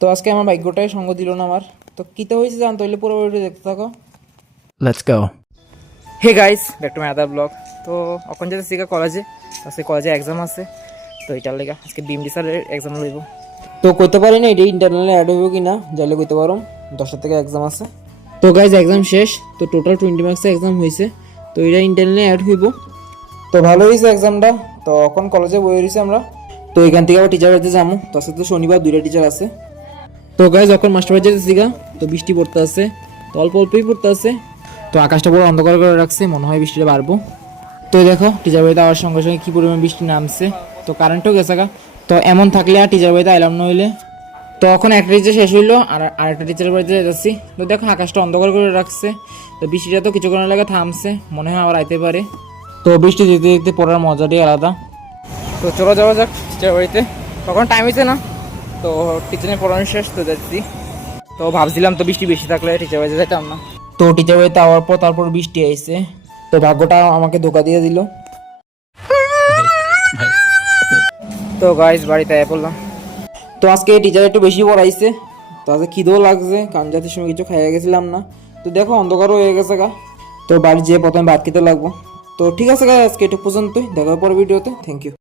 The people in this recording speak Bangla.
তো আজকে আমার ভাগ্যটাই সঙ্গ দিল না আমার। তো কীতে হয়েছে জানতে হইলে পুরো ভিডিও দেখতে থাকো। Let's go. Hey guys, back to my other blog. তো এখন যেতে শিখা কলেজে, আজকে কলেজে এক্সাম আছে। তো এটার লেগে আজকে বিএমডি স্যারের এক্সাম লইব। তো কইতে পারি না এটা ইন্টারনালে অ্যাড হইব কি না, যাইলে কইতে পারো 10টা থেকে এক্সাম আছে। তো গাইস এক্সাম শেষ, তো টোটাল 20 মার্কসের এক্সাম হয়েছে। তো এটা ইন্টারনালে অ্যাড হইব। তো ভালো হয়েছে এক্সামটা। তো এখন কলেজে বই রয়েছে আমরা। তো এখান থেকে আবার টিচার বাড়িতে যাবো। তো আজকে তো শনিবার 2টা টিচার আছে। তো গাইস যখন মাস্টার বাড়ি যেতেছি গা, তো বৃষ্টি পড়তে আছে, তো অল্প অল্পই পড়তে আছে। তো আকাশটা পুরো অন্ধকার করে রাখছে, মনে হয় বৃষ্টিটা বাড়বো। তো দেখো টিচার বাড়িতে আওয়ার সঙ্গে সঙ্গে কী পরিমাণ বৃষ্টি নামছে। তো কারেন্টও গেছে গা। তো এমন থাকলে আর টিচার বাড়িতে আইলাম না হইলে। তো এখন একটা টিচার শেষ হইলো আর আরেকটা টিচারের বাড়িতে যাচ্ছি। তো দেখো আকাশটা অন্ধকার করে রাখছে। তো বৃষ্টিটা তো কিছুক্ষণের লাগে থামছে, মনে হয় আবার আইতে পারে। তো বৃষ্টি দেখতে দেখতে পড়ার মজাটাই আলাদা। তো চলো যাওয়া যাক টিচার বাড়িতে। তখন টাইম হয়েছে না, তো টিচারের পড়ানো শেষ, তো যাচ্ছি। তো ভাবছিলাম তো বৃষ্টি বেশি থাকলে টিচার বাড়িতে যেতাম না। তো টিচার বাড়িতে আওয়ার পর তারপর বৃষ্টি আইছে। তো ভাগ্যটা আমাকে ধোকা দিয়ে দিল। তো গাইস বাড়িতে আয়া পড়লাম। তো আজকে টিচার একটু বেশি পড়াইছে। তো আজকে খিদেও লাগছে, কারণ জাতির সময় কিছু খাইয়া গেছিলাম না। তো দেখো অন্ধকারও হয়ে গেছে গা। তো বাড়ি যেয়ে প্রথমে ভাত খেতে লাগবো। তো ঠিক আছে গাইস, আজকে একটু পর্যন্তই, দেখা হবে পরের ভিডিওতে। Thank you.